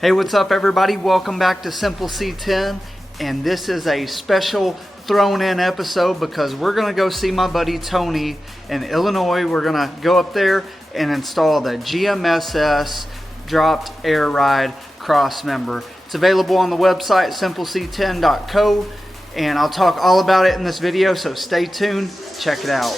Hey, what's up everybody? Welcome back to Simple C10, and this is a special thrown in episode because we're gonna go see my buddy Tony in Illinois. We're gonna go up there and install the GMSS dropped air ride cross member. It's available on the website simpleC10.co, and I'll talk all about it in this video, so stay tuned, check it out.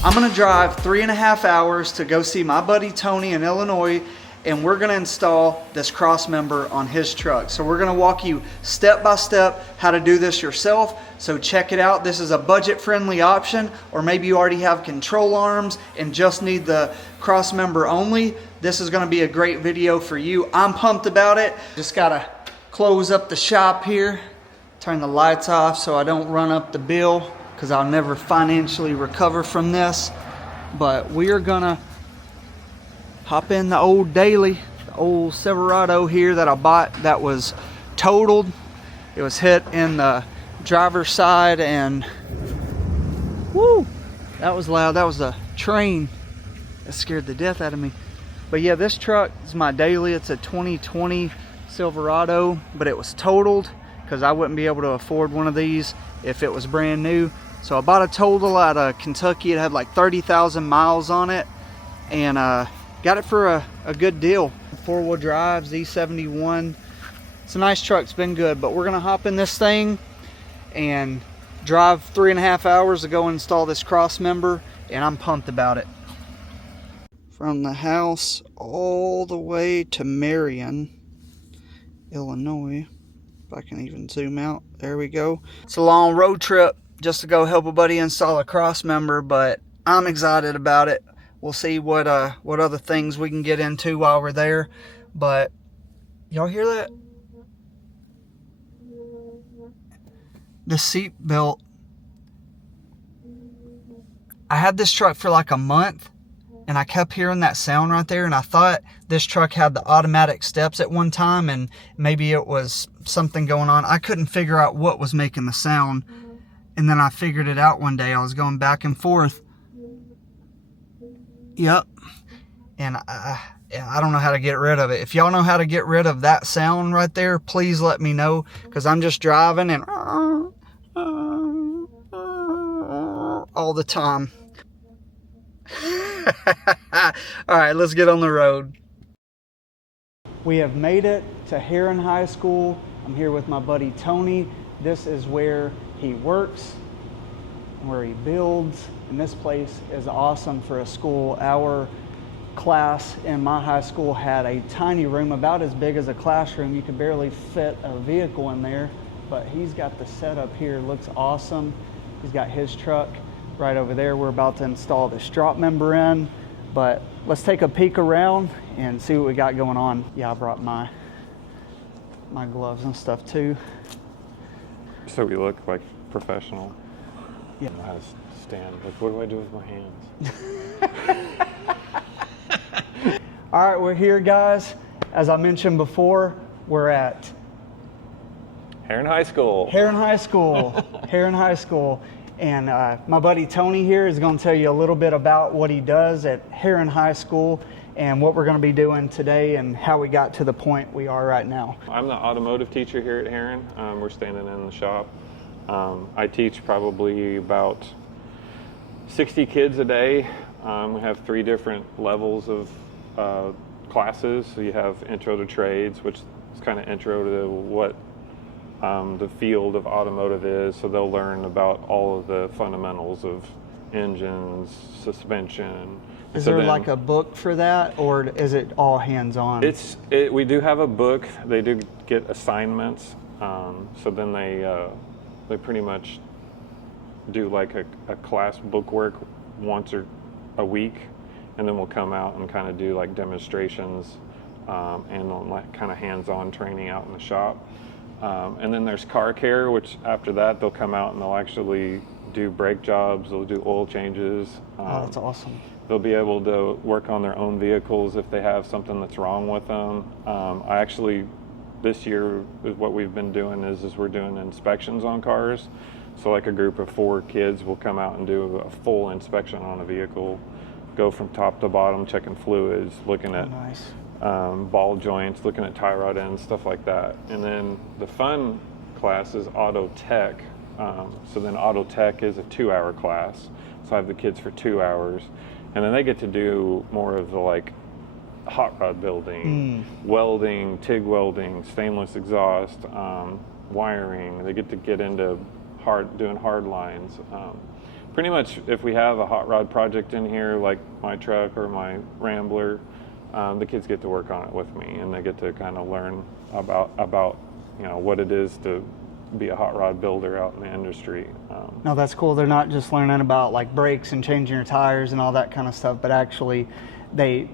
I'm gonna drive 3.5 hours to go see my buddy Tony in Illinois, and we're gonna install this cross member on his truck. So we're gonna walk you step by step how to do this yourself. So check it out. This is a budget friendly option, or maybe you already have control arms and just need the cross member only. This is gonna be a great video for you. I'm pumped about it. Just gotta close up the shop here, turn the lights off so I don't run up the bill, because I'll never financially recover from this. But we are gonna hop in the old daily, the old Silverado here that I bought that was totaled. It was hit in the driver's side, and whoo, that was loud. That was a train. That scared the death out of me. But yeah, this truck is my daily. It's a 2020 Silverado, but it was totaled because I wouldn't be able to afford one of these if it was brand new. So I bought a total out of Kentucky. It had like 30,000 miles on it, and got it for a good deal. 4-wheel drive, Z71. It's a nice truck, it's been good. But we're gonna hop in this thing and drive 3.5 hours to go install this cross member, and I'm pumped about it. From the house all the way to Marion, Illinois. If I can even zoom out, there we go. It's a long road trip just to go help a buddy install a cross member, but I'm excited about it. We'll see what other things we can get into while we're there. But y'all hear that? The seat belt. I had this truck for like a month, and I kept hearing that sound right there, and I thought this truck had the automatic steps at one time, and maybe it was something going on. I couldn't figure out what was making the sound, and then I figured it out one day. I was going back and forth. Yep. And I don't know how to get rid of it. If y'all know how to get rid of that sound right there, please let me know, because I'm just driving and all the time. All right, let's get on the road. We have made it to Heron High School. I'm here with my buddy Tony. This is where he works, where he builds, and this place is awesome for a school. Our class in my high school had a tiny room about as big as a classroom. You could barely fit a vehicle in there, but he's got the setup here. Looks awesome. He's got his truck right over there. We're about to install this drop member in, but let's take a peek around and see what we got going on. Yeah, I brought my gloves and stuff too. So we look like professional. Yeah. I don't know how to stand. Like, what do I do with my hands? All right, we're here, guys. As I mentioned before, we're at Heron High School. Heron High School. Heron High School. And my buddy Tony here is going to tell you a little bit about what he does at Heron High School and what we're going to be doing today and how we got to the point we are right now. I'm the automotive teacher here at Heron. We're standing in the shop. I teach probably about 60 kids a day. We have 3 different levels of classes. So you have intro to trades, which is kind of intro to what the field of automotive is. So they'll learn about all of the fundamentals of engines, suspension. Is there like a book for that, or is it all hands-on? We do have a book. They do get assignments. So then they pretty much do like a class bookwork once or a week, and then we'll come out and kind of do like demonstrations and on like kind of hands-on training out in the shop. And then there's car care, which after that they'll come out and they'll actually do brake jobs, they'll do oil changes. Oh, that's awesome. They'll be able to work on their own vehicles if they have something that's wrong with them. I actually, this year, what we've been doing is we're doing inspections on cars. So like a group of 4 kids will come out and do a full inspection on a vehicle, go from top to bottom, checking fluids, looking at Nice. ball joints, looking at tie rod ends, stuff like that. And then the fun class is auto tech. So then auto tech is a 2-hour class. So I have the kids for 2 hours. And then they get to do more of the like hot rod building, welding, TIG welding, stainless exhaust, wiring. They get into doing hard lines. Pretty much if we have a hot rod project in here, like my truck or my Rambler, the kids get to work on it with me, and they get to kind of learn about what it is to be a hot rod builder out in the industry. No, that's cool. They're not just learning about like brakes and changing your tires and all that kind of stuff, but actually they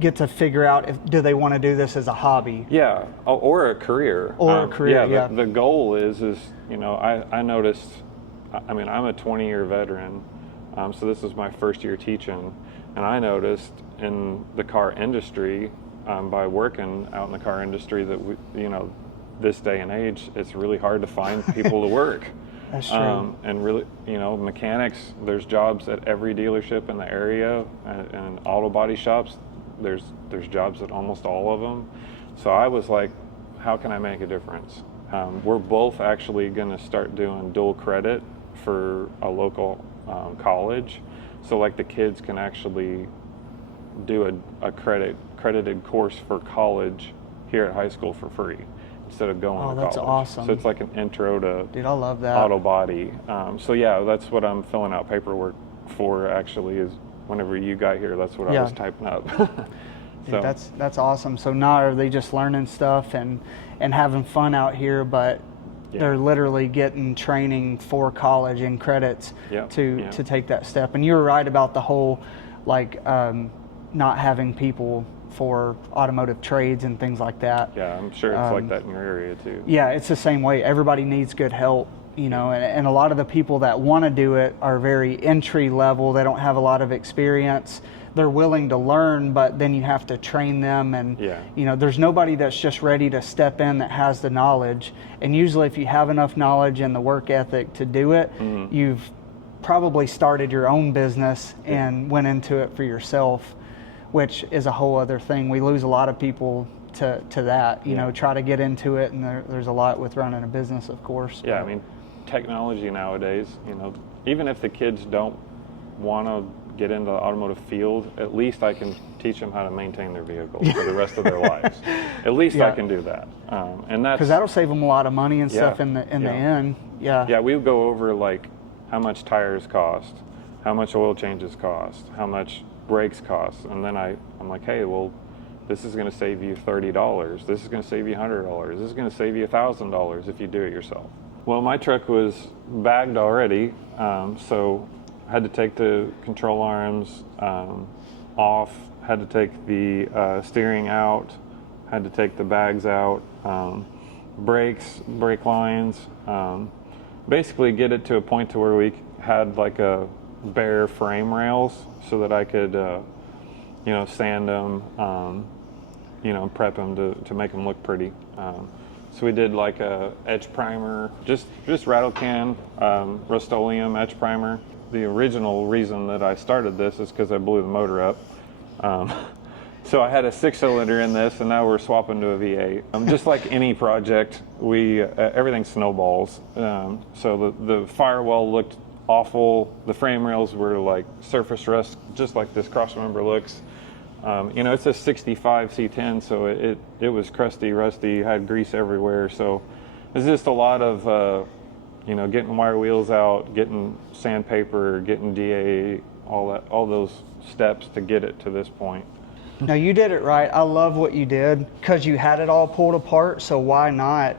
get to figure out do they want to do this as a hobby. Yeah, or a career. Or a career, yeah. The goal is I noticed, I mean, I'm a 20-year veteran, so this is my first year teaching, and I noticed in the car industry, by working out in the car industry, that this day and age, it's really hard to find people to work. That's true. And really, mechanics, there's jobs at every dealership in the area, and auto body shops, there's jobs at almost all of them. So I was like, how can I make a difference? We're both actually going to start doing dual credit for a local college. So like the kids can actually do a credited course for college here at high school for free, instead of going to college. Oh, that's awesome. So it's like an intro to Dude, I love that. auto body. So yeah, that's what I'm filling out paperwork for, actually, is whenever you got here, that's what I was typing up. So dude, that's awesome. So not are they just learning stuff and having fun out here, but they're literally getting training for college and credits to take that step. And you were right about the whole not having people for automotive trades and things like that. Yeah, I'm sure it's like that in your area too. Yeah, it's the same way. Everybody needs good help, and a lot of the people that want to do it are very entry level. They don't have a lot of experience. They're willing to learn, but then you have to train them, and there's nobody that's just ready to step in that has the knowledge. And usually if you have enough knowledge and the work ethic to do it, you've probably started your own business and went into it for yourself, which is a whole other thing. We lose a lot of people to that, try to get into it, and there's a lot with running a business, of course. Yeah, I mean, technology nowadays, even if the kids don't want to get into the automotive field, at least I can teach them how to maintain their vehicles for the rest of their lives. At least I can do that, and that's because that'll save them a lot of money and stuff in the end. Yeah, we would go over like how much tires cost, how much oil changes cost, how much brakes cost, and then I'm like, hey, well, this is going to save you $30. This is going to save you $100. This is going to save you $1,000 if you do it yourself. Well, my truck was bagged already, so I had to take the control arms off, had to take the steering out, had to take the bags out, brakes, brake lines, basically get it to a point to where we had like a bare frame rails so that I could, sand them, and prep them to make them look pretty. So we did like a edge primer, just rattle can, Rust-Oleum edge primer. The original reason that I started this is because I blew the motor up. So I had a 6-cylinder in this, and now we're swapping to a V8. Just like any project, everything snowballs. So the firewall looked awful. The frame rails were like surface rust, just like this crossmember looks. It's a 65 C10, so it was crusty, rusty, had grease everywhere. So it's just a lot of getting wire wheels out, getting sandpaper, getting DA, all those steps to get it to this point. No, you did it right. I love what you did because you had it all pulled apart. So why not?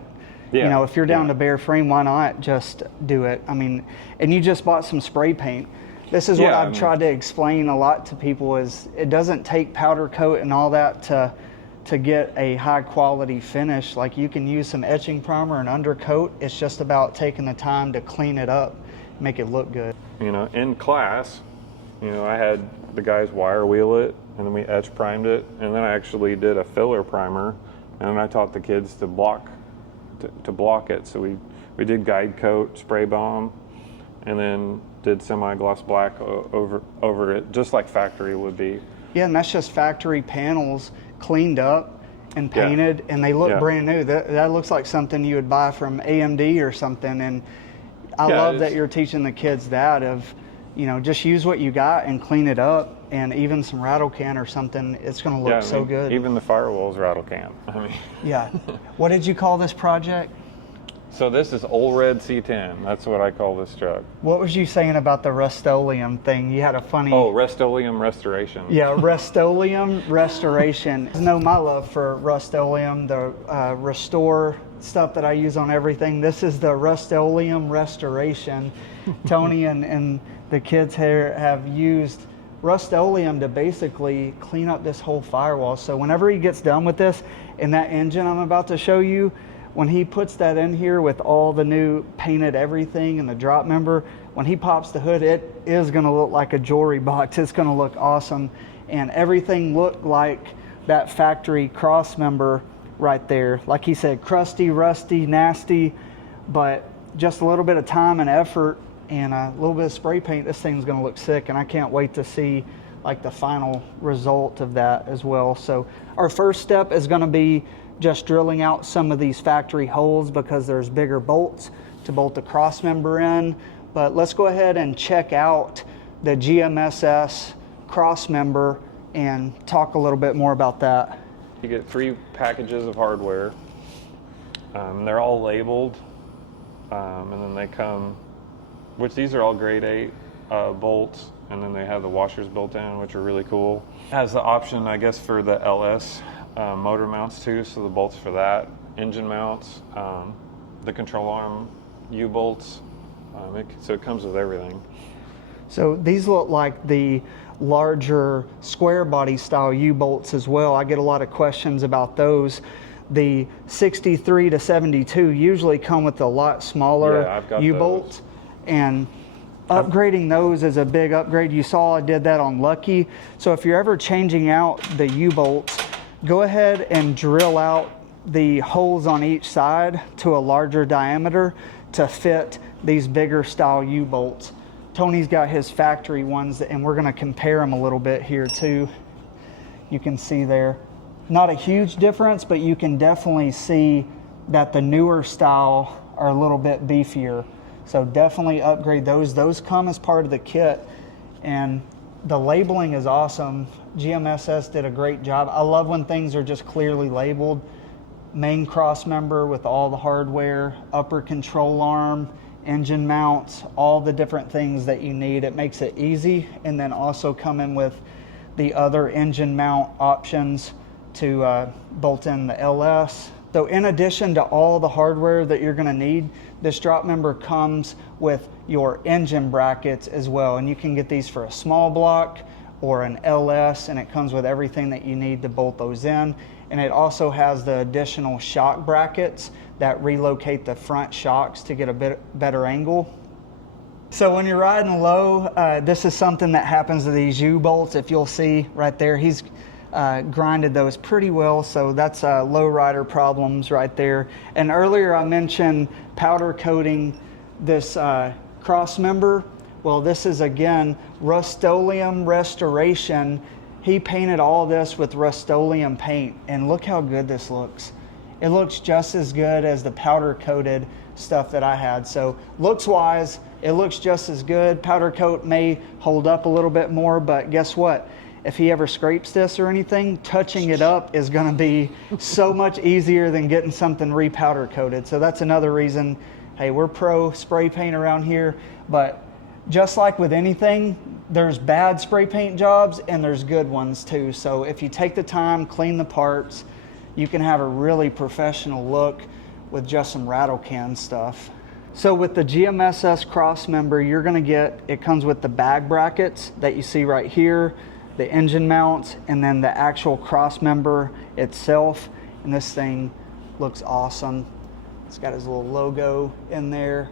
Yeah. If you're down to bare frame, why not just do it? I mean, and you just bought some spray paint. This is what I've tried to explain a lot to people, is it doesn't take powder coat and all that to get a high quality finish. Like, you can use some etching primer and undercoat. It's just about taking the time to clean it up, make it look good. In class, I had the guys wire wheel it, and then we etch primed it, and then I actually did a filler primer, and then I taught the kids to block it. So we did guide coat, spray bomb, and then did semi-gloss black over it, just like factory would be. Yeah, and that's just factory panels cleaned up and painted, and they look brand new. That looks like something you would buy from AMD or something. And I love that you're teaching the kids that of, you know, just use what you got and clean it up, and even some rattle can or something, it's going to look so good. Even the firewall's rattle can. I mean, yeah. What did you call this project? So this is Old Red C10. That's what I call this truck. What was you saying about the Rust-Oleum thing? You had a funny... Oh, Rust-Oleum restoration. Yeah, Rust-Oleum restoration. You know my love for Rust-Oleum, the Restore stuff that I use on everything. This is the Rust-Oleum restoration. Tony and the kids here have used Rust-Oleum to basically clean up this whole firewall. So whenever he gets done with this, in that engine I'm about to show you, when he puts that in here with all the new painted everything and the drop member, when he pops the hood, it is going to look like a jewelry box. It's going to look awesome. And everything looked like that factory cross member right there. Like he said, crusty, rusty, nasty, but just a little bit of time and effort and a little bit of spray paint, this thing's going to look sick. And I can't wait to see like the final result of that as well. So our first step is going to be just drilling out some of these factory holes because there's bigger bolts to bolt the cross member in. But let's go ahead and check out the GMSS cross member and talk a little bit more about that. You get 3 packages of hardware. They're all labeled, and then they come, which these are all grade 8 bolts, and then they have the washers built in, which are really cool. It has the option, I guess, for the LS motor mounts too, so the bolts for that, engine mounts, the control arm U-bolts, so it comes with everything. So these look like the larger square body style U-bolts as well. I get a lot of questions about those. The 63 to 72 usually come with a lot smaller U-bolts, and upgrading those is a big upgrade. You saw I did that on Lucky. So if you're ever changing out the U-bolts, go ahead and drill out the holes on each side to a larger diameter to fit these bigger style U-bolts. Tony's got his factory ones, and we're going to compare them a little bit here too. You can see there, not a huge difference, but you can definitely see that the newer style are a little bit beefier. So definitely upgrade those. Those come as part of the kit, and the labeling is awesome. GMSS did a great job. I love when things are just clearly labeled. Main cross member with all the hardware, upper control arm, engine mounts, all the different things that you need. It makes it easy, and then also come in with the other engine mount options to bolt in the LS. So in addition to all the hardware that you're going to need, this drop member comes with your engine brackets as well, and you can get these for a small block or an LS, and it comes with everything that you need to bolt those in. And it also has the additional shock brackets that relocate the front shocks to get a bit better angle. So when you're riding low, this is something that happens to these U-bolts. If you'll see right there, he's grinded those pretty well, so that's low rider problems right there. And earlier I mentioned powder coating this cross member. Well, this is again Rust-Oleum restoration. He painted all this with Rust-Oleum paint, and look how good this looks. It looks just as good as the powder coated stuff that I had. So looks wise, it looks just as good. Powder coat may hold up a little bit more, but guess what? If he ever scrapes this or anything, touching it up is going to be so much easier than getting something repowder coated. So that's another reason, hey, we're pro spray paint around here. But just like with anything, there's bad spray paint jobs and there's good ones too. So if you take the time, clean the parts, you can have a really professional look with just some rattle can stuff. So with the GMSS cross member, you're going to get, it comes with the bag brackets that you see right here, the engine mounts, and then the actual cross member itself. And this thing looks awesome. It's got his little logo in there.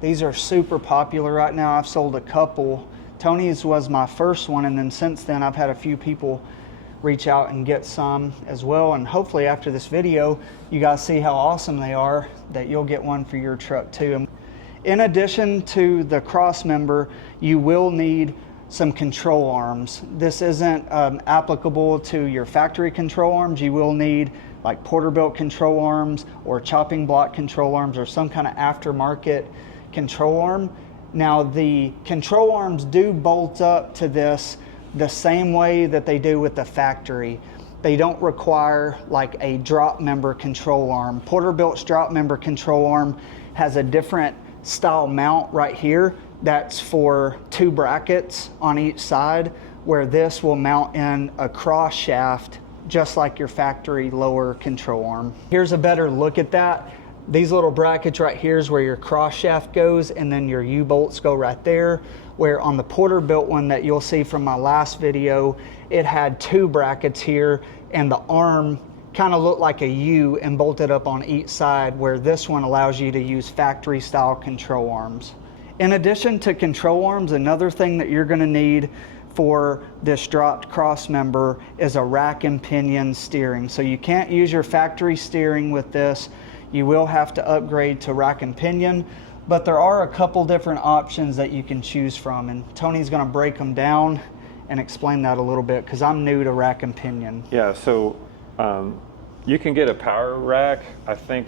These are super popular right now. I've sold a couple Tony's was my first one, and then since then I've had a few people reach out and get some as well, and hopefully after this video you guys see how awesome they are, that you'll get one for your truck too. In addition to the cross member, you will need some control arms. This isn't applicable to your factory control arms. You will need like Porterbuilt control arms or chopping block control arms or some kind of aftermarket control arm. Now the control arms do bolt up to this the same way that they do with the factory. They don't require like a drop member control arm. Porterbuilt's drop member control arm has a different style mount right here. That's for 2 brackets on each side, where this will mount in a cross shaft just like your factory lower control arm. Here's a better look at that. These little brackets right here is where your cross shaft goes, and then your U-bolts go right there. Where on the Porterbuilt one that you'll see from my last video, it had 2 brackets here, and the arm kind of looked like a U and bolted up on each side, where this one allows you to use factory style control arms. In addition to control arms, another thing that you're going to need for this dropped cross member is a rack and pinion steering. So you can't use your factory steering with this. You will have to upgrade to rack and pinion, but there are a couple different options that you can choose from, and Tony's going to break them down and explain that a little bit because I'm new to rack and pinion. Yeah, so you can get a power rack. I think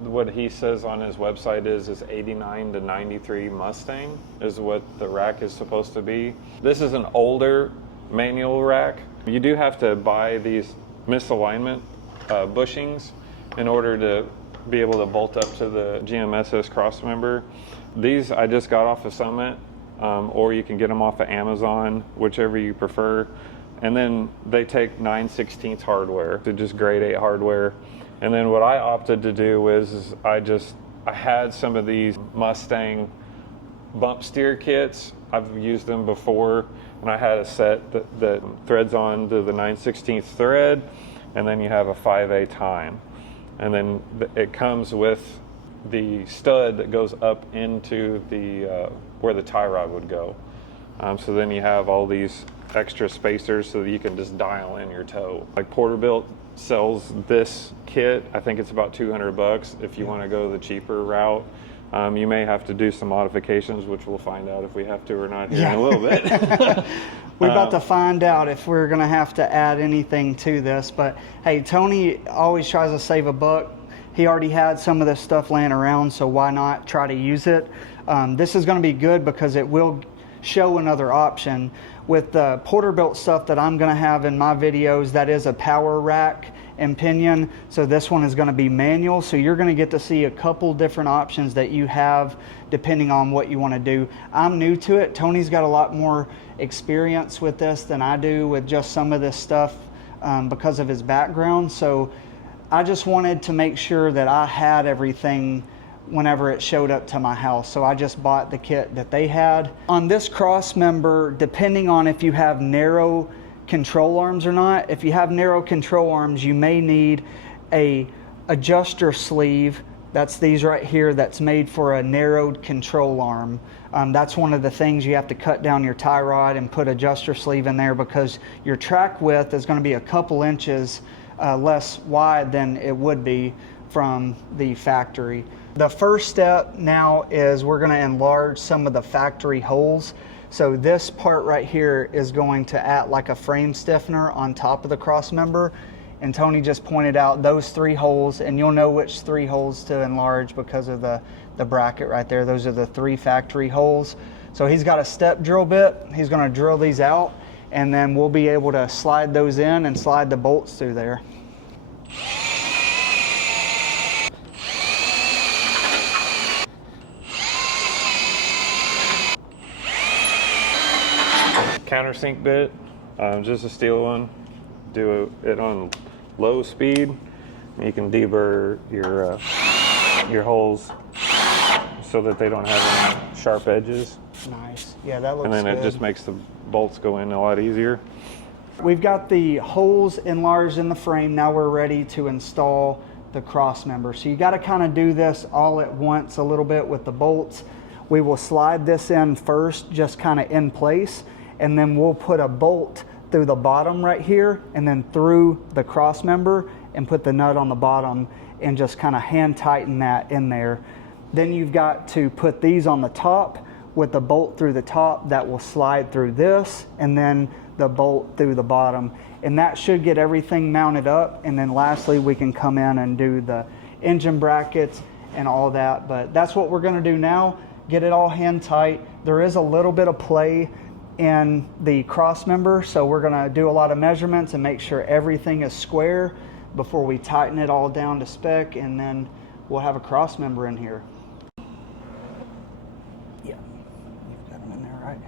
what he says on his website is 89 to 93 Mustang is what the rack is supposed to be. This is an older manual rack. You do have to buy these misalignment bushings in order to be able to bolt up to the GMSS Crossmember. These I just got off of Summit, or you can get them off of Amazon, whichever you prefer. And then they take 9/16 hardware, so just grade 8 hardware. And then what I opted to do is I had some of these Mustang bump steer kits. I've used them before, and I had a set that threads on to the 9/16 thread, and then you have a 5/8 tine. And then it comes with the stud that goes up into the where the tie rod would go. So then you have all these extra spacers so that you can just dial in your toe. Like Porterbuilt sells this kit. I think it's about $200 if you want to go the cheaper route. You may have to do some modifications, which we'll find out if we have to or not here in a little bit. We're about to find out if we're going to have to add anything to this. But hey, Tony always tries to save a buck. He already had some of this stuff laying around, so why not try to use it? This is going to be good because it will show another option. With the Porterbuilt stuff that I'm going to have in my videos, that is a power rack and pinion. So this one is going to be manual. So you're going to get to see a couple different options that you have depending on what you want to do. I'm new to it. Tony's got a lot more experience with this than I do with just some of this stuff because of his background. So I just wanted to make sure that I had everything whenever it showed up to my house. So I just bought the kit that they had. On this cross member, depending on if you have narrow control arms or not, if you have narrow control arms, you may need a adjuster sleeve. That's these right here, that's made for a narrowed control arm. That's one of the things you have to cut down your tie rod and put adjuster sleeve in there because your track width is going to be a couple inches less wide than it would be from the factory. The first step now is we're going to enlarge some of the factory holes. So this part right here is going to act like a frame stiffener on top of the cross member. And Tony just pointed out those 3 holes, and you'll know which 3 holes to enlarge because of the bracket right there. Those are the 3 factory holes. So he's got a step drill bit. He's going to drill these out, and then we'll be able to slide those in and slide the bolts through there. Countersink bit, just a steel one. Do it on low speed. You can deburr your holes so that they don't have any sharp edges. Nice. Yeah, that looks good. And then it just makes the bolts go in a lot easier. We've got the holes enlarged in the frame. Now we're ready to install the cross member. So you got to kind of do this all at once a little bit with the bolts. we will slide this in first, just kind of in place, and then we'll put a bolt through the bottom right here and then through the cross member and put the nut on the bottom and just kind of hand tighten that in there. Then you've got to put these on the top with the bolt through the top that will slide through this, and then the bolt through the bottom. And that should get everything mounted up. And then lastly, we can come in and do the engine brackets and all that. But that's what we're gonna do now, get it all hand tight. There is a little bit of play in the cross member, so we're gonna do a lot of measurements and make sure everything is square before we tighten it all down to spec, and then we'll have a cross member in here. Yeah, you've got them in there, right?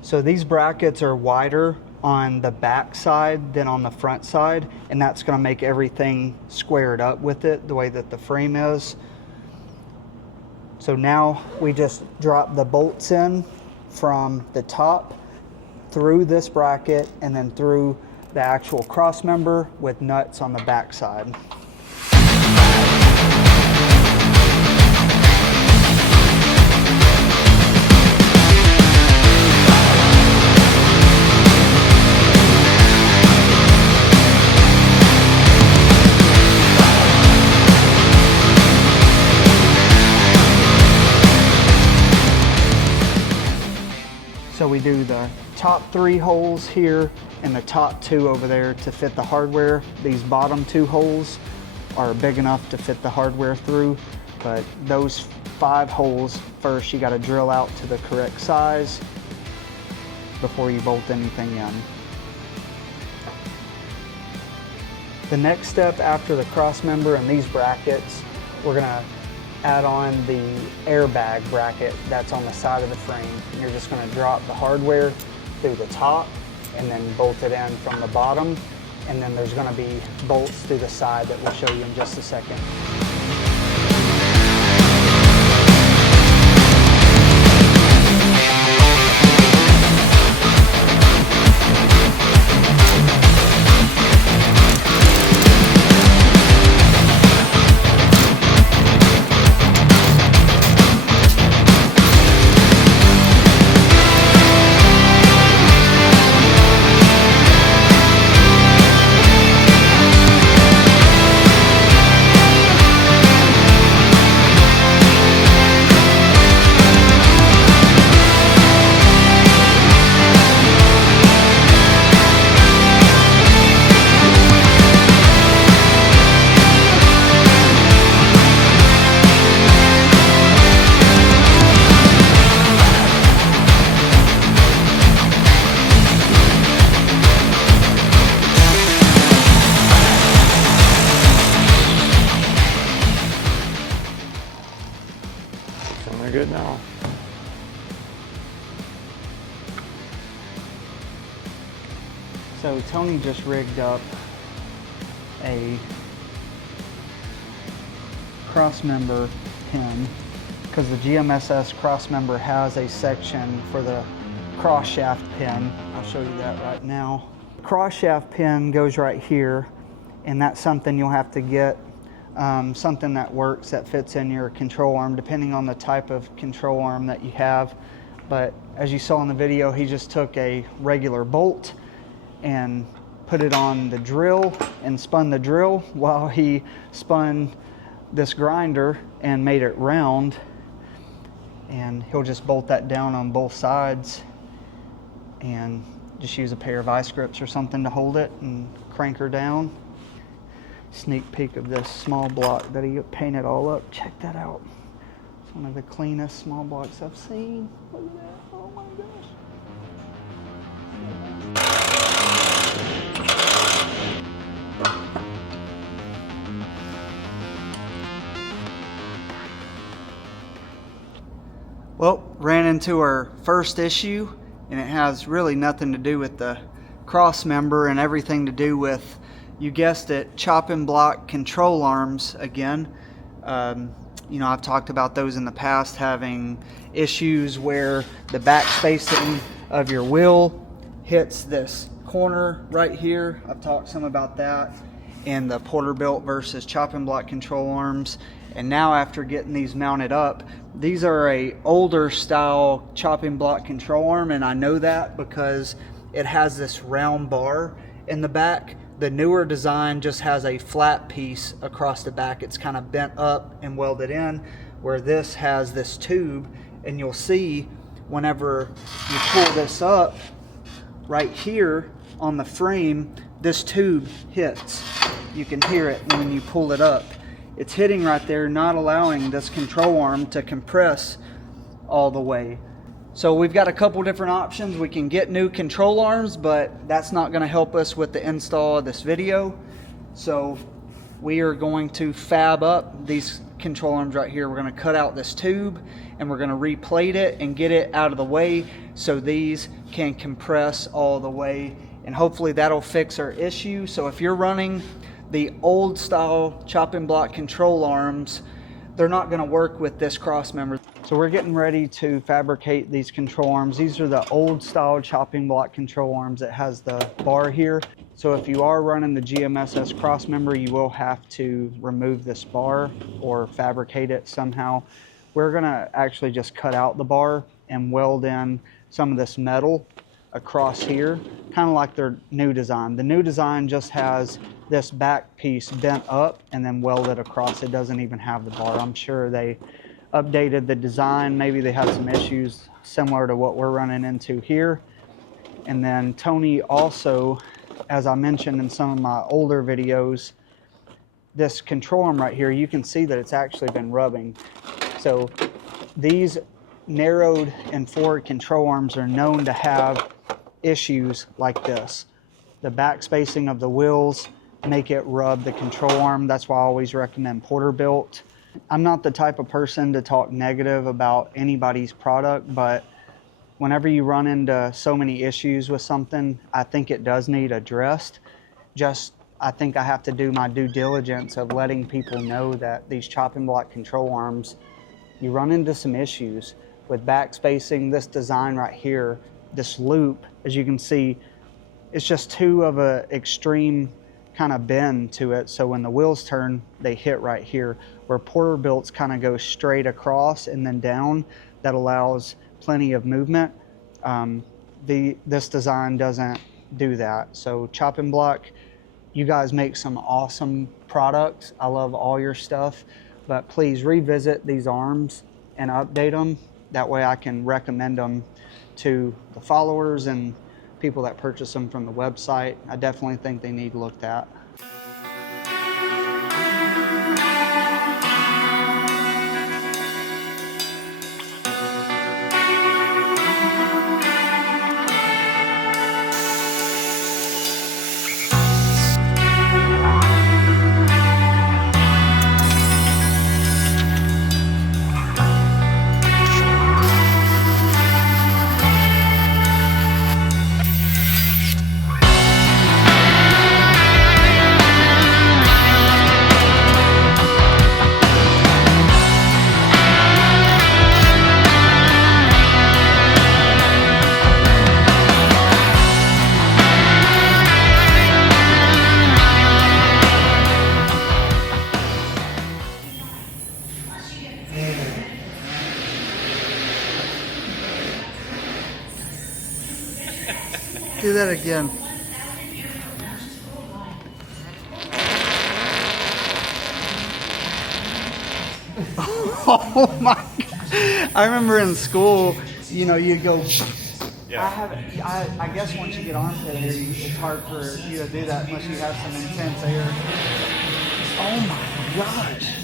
So these brackets are wider on the back side than on the front side, and that's going to make everything squared up with it the way that the frame is. So now we just drop the bolts in from the top through this bracket and then through the actual cross member with nuts on the back side. So we do the top 3 holes here and the top 2 over there to fit the hardware. These bottom 2 holes are big enough to fit the hardware through, but those 5 holes first you got to drill out to the correct size before you bolt anything in. The next step after the cross member and these brackets, we're going to add on the airbag bracket that's on the side of the frame. You're just going to drop the hardware through the top and then bolt it in from the bottom, and then there's going to be bolts through the side that we'll show you in just a second. We're good now. So Tony just rigged up a cross member pin because the GMSS cross member has a section for the cross shaft pin. I'll show you that right now. Cross shaft pin goes right here, and that's something you'll have to get something that works, that fits in your control arm depending on the type of control arm that you have. But as you saw in the video, he just took a regular bolt and put it on the drill and spun the drill while he spun this grinder and made it round, and he'll just bolt that down on both sides and just use a pair of vice grips or something to hold it and crank her down. Sneak peek of this small block that he painted all up. Check that out. It's one of the cleanest small blocks I've seen. Look at that. Oh my gosh. Well, ran into our first issue, and it has really nothing to do with the cross member and everything to do with, you guessed it, chopping block control arms again. You know, I've talked about those in the past, having issues where the back spacing of your wheel hits this corner right here. I've talked some about that, and the Porterbuilt versus chopping block control arms. And now after getting these mounted up, these are a older style chopping block control arm, and I know that because it has this round bar in the back. The newer design just has a flat piece across the back. It's kind of bent up and welded in, where this has this tube, and you'll see whenever you pull this up right here on the frame, this tube hits. You can hear it when you pull it up. It's hitting right there, not allowing this control arm to compress all the way. So we've got a couple different options. We can get new control arms, but that's not going to help us with the install of this video. So we are going to fab up these control arms right here. We're going to cut out this tube and we're going to replate it and get it out of the way so these can compress all the way, and hopefully that'll fix our issue. So if you're running the old style chopping block control arms, they're not going to work with this cross member. So we're getting ready to fabricate these control arms. These are the old style chopping block control arms that has the bar here. So if you are running the GMSS cross member, you will have to remove this bar or fabricate it somehow. We're going to actually just cut out the bar and weld in some of this metal across here, kind of like their new design. The new design just has this back piece bent up and then welded across. It doesn't even have the bar. I'm sure they updated the design. Maybe they had some issues similar to what we're running into here. And then Tony also, as I mentioned in some of my older videos, this control arm right here, you can see that it's actually been rubbing. So these narrowed and forward control arms are known to have issues like this. The back spacing of the wheels make it rub the control arm. That's why I always recommend Porterbuilt. I'm not the type of person to talk negative about anybody's product, but whenever you run into so many issues with something, I think it does need addressed. I think I have to do my due diligence of letting people know that these chopping block control arms, you run into some issues with back spacing. This design right here, this loop, as you can see, it's just too of a extreme kind of bend to it. So when the wheels turn, they hit right here, where Porterbuilt's kind of go straight across and then down. That allows plenty of movement. This design doesn't do that. So chopping block, you guys make some awesome products. I love all your stuff, but please revisit these arms and update them. That way I can recommend them to the followers and people that purchase them from the website. I definitely think they need looked at. Do that again. Oh my God. I remember in school, you know, you'd go, yeah. I guess once you get onto it, it's hard for you to do that unless you have some intense air. Oh my gosh.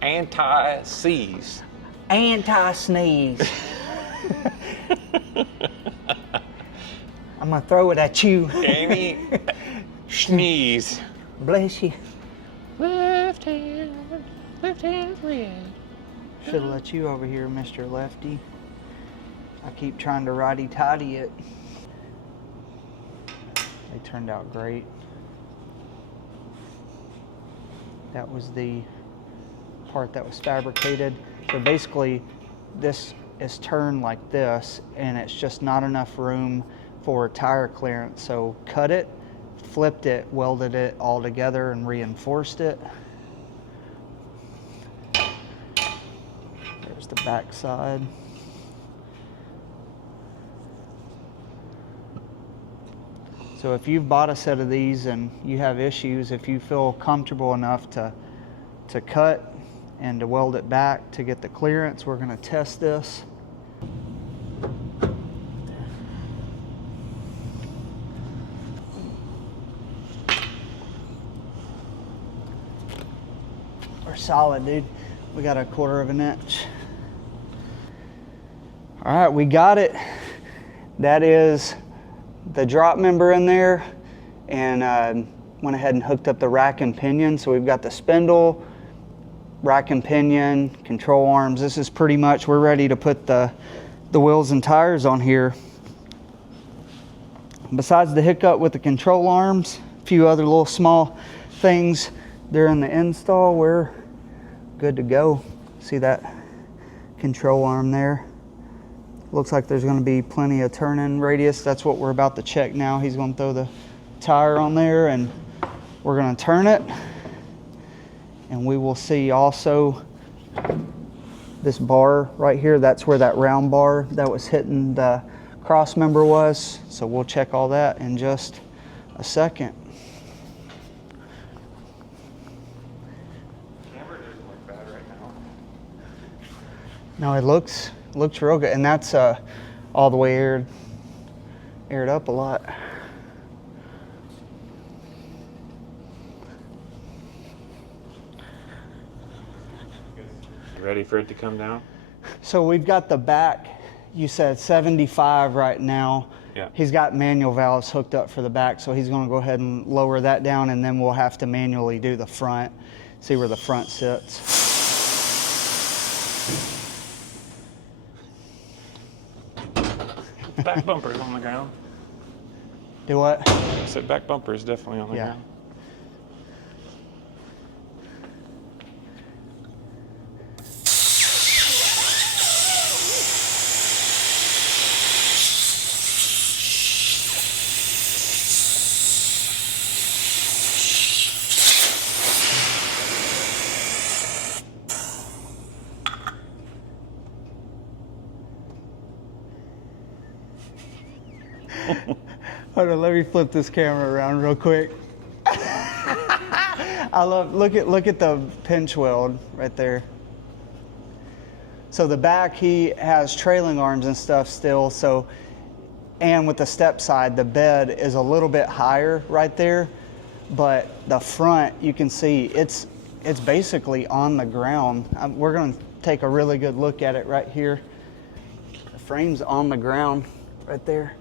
Anti-seize. Anti-sneeze. I'm gonna throw it at you. Amy, sneeze. Bless you. Left hand red. Should have let you over here, Mr. Lefty. I keep trying to righty-tighty it. They turned out great. That was the part that was fabricated. So basically, this is turned like this, and it's just not enough room for tire clearance. So cut it, flipped it, welded it all together, and reinforced it. There's the back side. So if you've bought a set of these and you have issues, if you feel comfortable enough to cut and to weld it back to get the clearance, we're going to test this. We're solid, dude. We got 1/4 inch. All right, we got it. That is the drop member in there, and went ahead and hooked up the rack and pinion. So we've got the spindle, rack and pinion, control arms. This is pretty much, we're ready to put the wheels and tires on here. Besides the hiccup with the control arms, a few other little small things during the install, we're good to go. See that control arm there? Looks like there's going to be plenty of turn-in radius. That's what we're about to check now. He's going to throw the tire on there, and we're going to turn it. And we will see also this bar right here. That's where that round bar that was hitting the cross member was. So we'll check all that in just a second. Camera doesn't look bad right now. No, it looks real good, and that's all the way aired up a lot. You ready for it to come down? So we've got the back, you said 75 right now. Yeah. He's got manual valves hooked up for the back, so he's going to go ahead and lower that down, and then we'll have to manually do the front, see where the front sits. Back bumper is on the ground. Do what? I said back bumper is definitely on the ground. Hold on, let me flip this camera around real quick. I love, look at the pinch weld right there. So the back, he has trailing arms and stuff still, so, and with the step side, the bed is a little bit higher right there, but the front, you can see it's basically on the ground. We're gonna take a really good look at it right here. The frame's on the ground right there.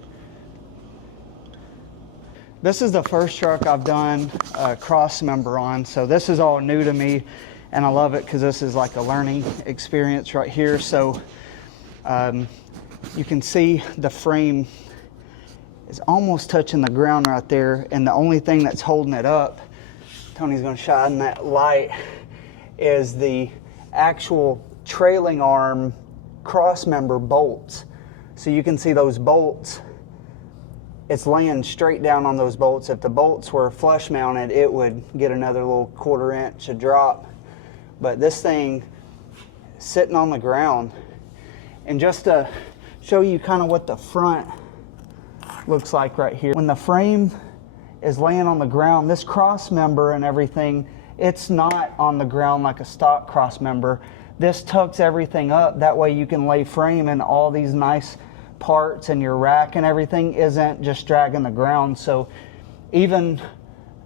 This is the first truck I've done a cross member on, so this is all new to me, and I love it because this is like a learning experience right here. So you can see the frame is almost touching the ground right there, and the only thing that's holding it up, Tony's going to shine that light, is the actual trailing arm cross member bolts. So you can see those bolts. It's laying straight down on those bolts. If the bolts were flush mounted, it would get another little 1/4 inch of drop. But this thing is sitting on the ground. And just to show you kind of what the front looks like right here. When the frame is laying on the ground, this cross member and everything, it's not on the ground like a stock cross member. This tucks everything up. That way you can lay frame and all these nice parts, and your rack and everything isn't just dragging the ground. So even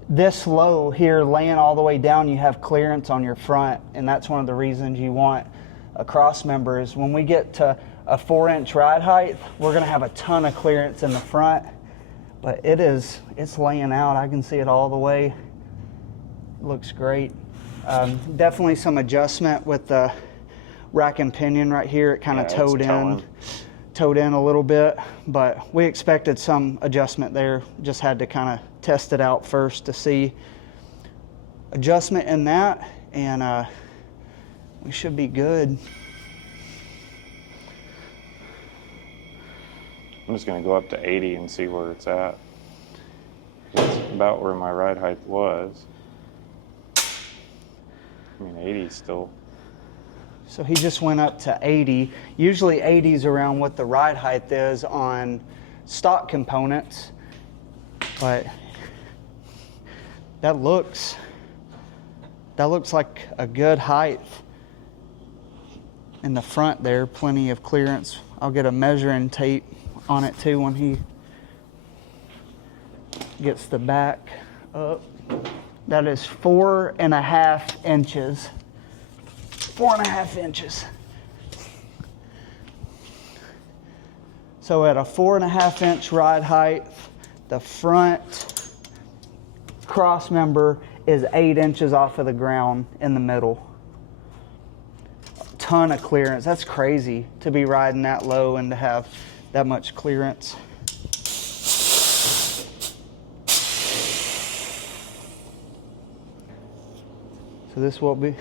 this low here, laying all the way down, you have clearance on your front, and that's one of the reasons you want a cross member is when we get to a 4-inch ride height, we're gonna have a ton of clearance in the front, but it's laying out. I can see it all the way. Looks great. Definitely some adjustment with the rack and pinion right here. It kind of towed in a little bit, but we expected some adjustment there. Just had to kind of test it out first to see adjustment in that, and we should be good. I'm just going to go up to 80 and see where it's at. It's about where my ride height was. I mean, 80 is still. So he just went up to 80. Usually 80 is around what the ride height is on stock components, but that looks like a good height in the front there. Plenty of clearance. I'll get a measuring tape on it too when he gets the back up. That is 4.5 inches. 4.5 inches. So at a 4.5 inch ride height, the front cross member is 8 inches off of the ground in the middle. A ton of clearance. That's crazy to be riding that low and to have that much clearance. So this is what we've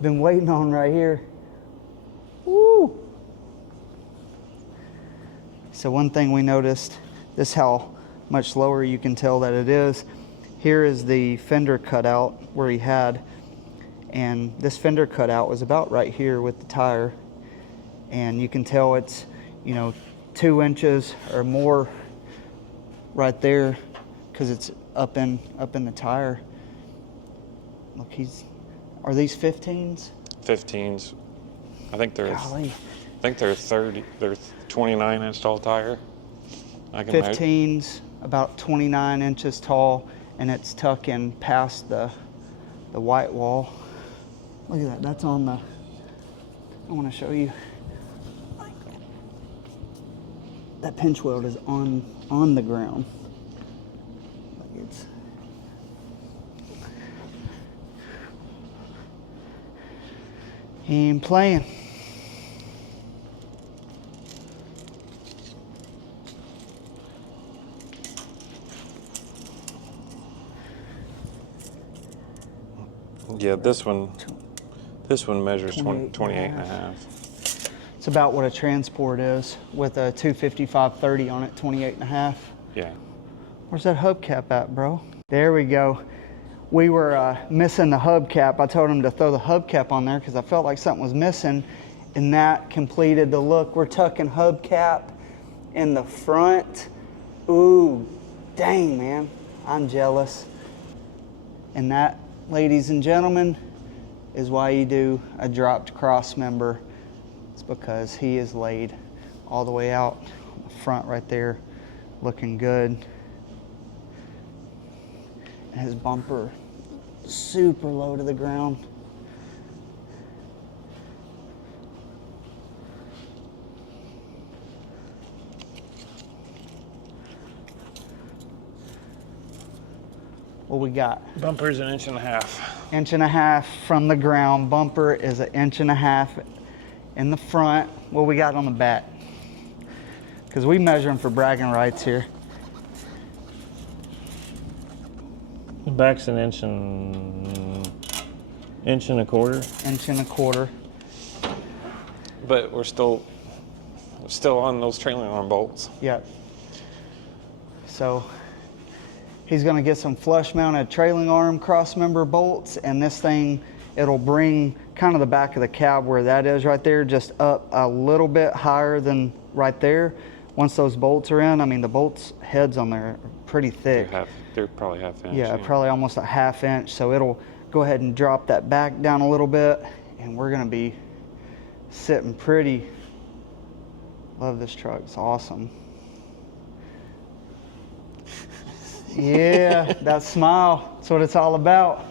been waiting on right here. Woo! So one thing we noticed, this is how much lower you can tell that it is. Here is the fender cutout where he had, and this fender cutout was about right here with the tire, and you can tell it's, 2 inches or more right there because it's up in the tire. Look, are these 15s? 15s. I think they're. Golly. I think they're 30. They're 29 inch tall tire. 15s, about 29 inches tall, and it's tucking past the white wall. Look at that. That's on the. I want to show you. That pinch weld is on the ground. He ain't playing. Yeah, this one measures 28 and a half. It's about what a transport is with a 255/30 on it, 28 and a half. Yeah. Where's that hubcap at, bro? There we go. We were missing the hubcap. I told him to throw the hubcap on there because I felt like something was missing, and that completed the look. We're tucking hubcap in the front. Ooh, dang, man. I'm jealous. And that, ladies and gentlemen, is why you do a dropped cross member. It's because he is laid all the way out the front right there, looking good. And his bumper super low to the ground. What we got? Bumper's 1.5 inches. 1.5 inches from the ground. Bumper is 1.5 inches in the front. What we got on the back? Because we measuring for bragging rights here. The back's 1 inch and a quarter. 1 1/4 inches. But we're still on those trailing arm bolts. Yep. So he's going to get some flush mounted trailing arm cross member bolts, and this thing, it'll bring kind of the back of the cab where that is right there just up a little bit higher than right there. Once those bolts are in, I mean, the bolts heads on there are pretty thick. They're probably 1/2 inch. Yeah, probably almost a 1/2 inch. So it'll go ahead and drop that back down a little bit, and we're going to be sitting pretty. Love this truck. It's awesome. Yeah, that smile. That's what it's all about.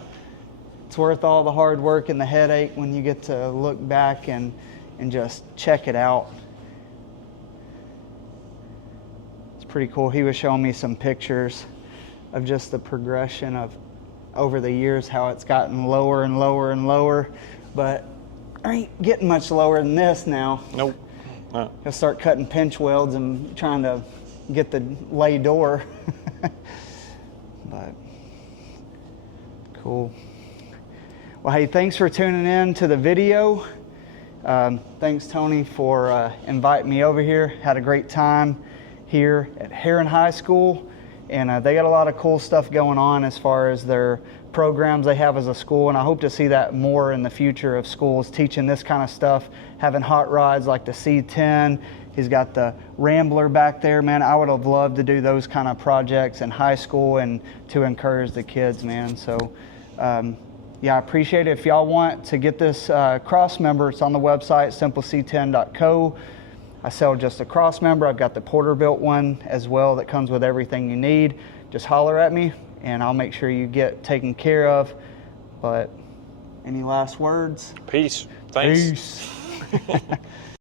It's worth all the hard work and the headache when you get to look back and and just check it out. It's pretty cool. He was showing me some pictures of just the progression of over the years, how it's gotten lower and lower and lower, but I ain't getting much lower than this now. Nope. I'll start cutting pinch welds and trying to get the lay door. But cool. Well, hey, thanks for tuning in to the video. Thanks, Tony, for inviting me over here. Had a great time here at Heron High School, and they got a lot of cool stuff going on as far as their programs they have as a school, and I hope to see that more in the future of schools teaching this kind of stuff, having hot rods like the C10. He's got the Rambler back there, man. I would have loved to do those kind of projects in high school and to encourage the kids, man. So yeah, I appreciate it. If y'all want to get this cross member, it's on the website, simpleC10.co. I sell just a cross member. I've got the Porter-built one as well that comes with everything you need. Just holler at me and I'll make sure you get taken care of. But any last words? Peace. Thanks. Peace.